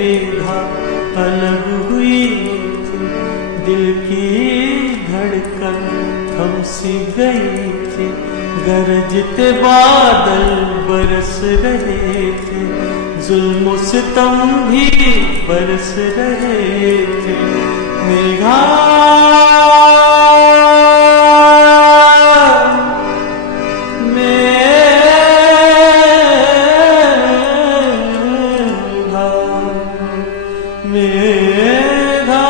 मेघा अलग हुई थी, दिल की धड़कन थम सी गई थी, गरजते बादल बरस रहे थे, जुल्म सितम भी बरस रहे थे। मेघा मेघा मेघा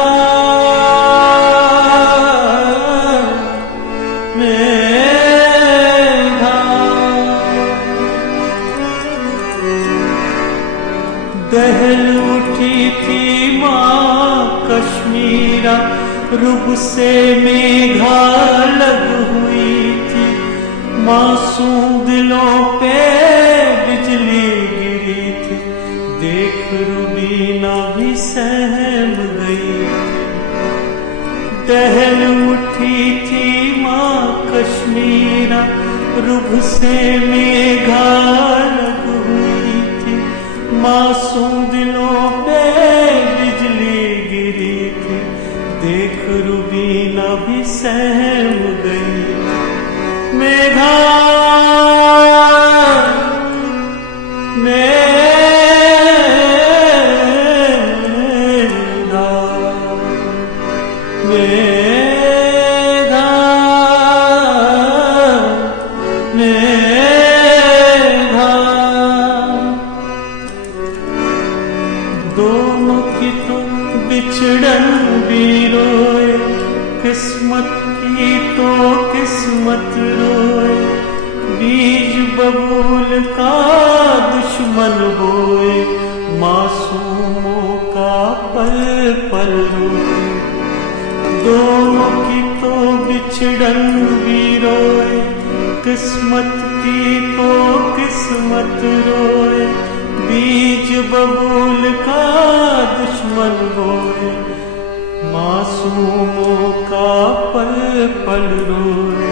दहल उठी थी माँ कश्मीरा, रुब से मेघा लग हुई थी, मासूम दिलों पे बिजली गिरी थी, देख रुबीना भी सहम गई। दहल उठी थी माँ कश्मीरा, रुब से मेघा लग हुई थी, मासूम दिलों पे बिजली गिरी थी, देख रुबीना भी सहम गई। मेघा मेघा मेघा दोनों की तो बिछड़न भी रोए, किस्मत की तो किस्मत रोए, बीज बबूल का दुश्मन बोए, मासूमों का पल पल रोए। दोनों की तो बिछड़न भी रोए, किस्मत की तो किस्मत रोए, बीज बबूल का दुश्मन बोए, मासूमों का पल पल रोए।